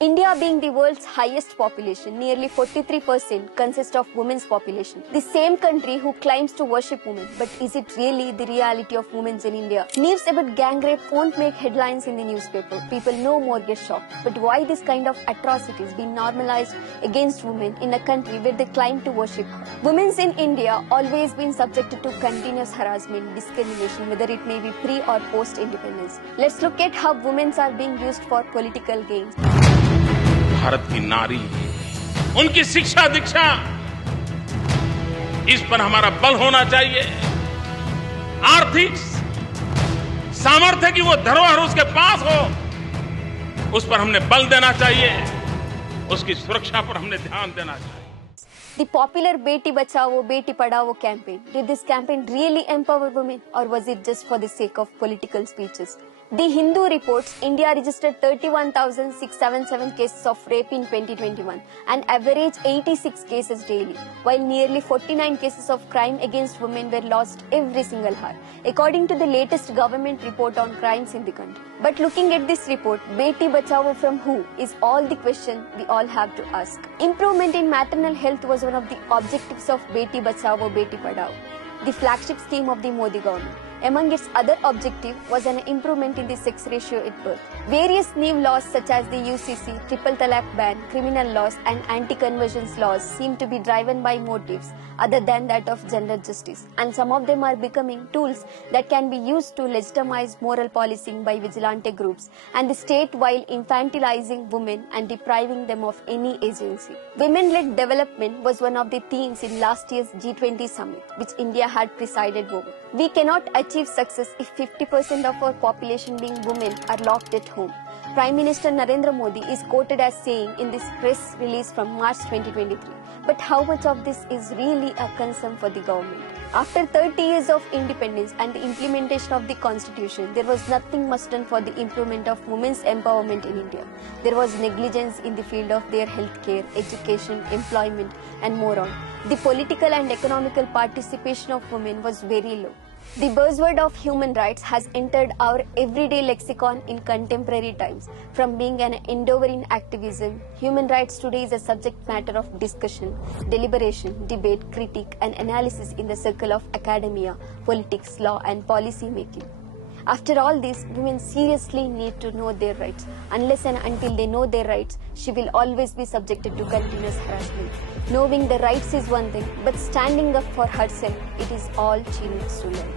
India being the world's highest population, nearly 43% consists of women's population. The same country who claims to worship women, but is it really the reality of women in India? News about gang rape won't make headlines in the newspaper. People no more get shocked. But why this kind of atrocities being normalized against women in a country where they claim to worship her? Women in India always been subjected to continuous harassment, discrimination, whether it may be pre or post independence. Let's look at how women are being used for political gains. Bharat की नारी, उनकी शिक्षा दीक्षा, इस पर हमारा बल होना चाहिए। आर्थिक सामर्थ्य की वो धरोहर उसके पास हो, उस पर हमने बल देना चाहिए, उसकी सुरक्षा पर हमने ध्यान देना चाहिए। The popular Beti Bachao, Beti Padhao campaign. Did this campaign really empower women, or was it just for the sake of political speeches? The Hindu reports India registered 31,677 cases of rape in 2021 and average 86 cases daily, while nearly 49 cases of crime against women were lost every single hour, according to the latest government report on crimes in the country. But looking at this report, Beti Bachao from who is all the question we all have to ask. Improvement in maternal health was one of the objectives of Beti Bachao, Beti Padhao, the flagship scheme of the Modi government. Among its other objective was an improvement in the sex ratio at birth. Various new laws such as the UCC, Triple Talaq ban, criminal laws and anti-conversions laws seem to be driven by motives other than that of gender justice, and some of them are becoming tools that can be used to legitimize moral policing by vigilante groups and the state while infantilizing women and depriving them of any agency. Women-led development was one of the themes in last year's G20 summit, which India had presided over. We cannot achieve success if 50% of our population being women are locked at home. Prime Minister Narendra Modi is quoted as saying in this press release from March 2023. But how much of this is really a concern for the government? After 30 years of independence and the implementation of the constitution, there was nothing much done for the improvement of women's empowerment in India. There was negligence in the field of their healthcare, education, employment, and more on. The political and economical participation of women was very low. The buzzword of human rights has entered our everyday lexicon in contemporary times. From being an endeavor in activism, human rights today is a subject matter of discussion, deliberation, debate, critique, and analysis in the circle of academia, politics, law, and policy making. After all this, women seriously need to know their rights. Unless and until they know their rights, she will always be subjected to continuous harassment. Knowing the rights is one thing, but standing up for herself, it is all she needs to learn.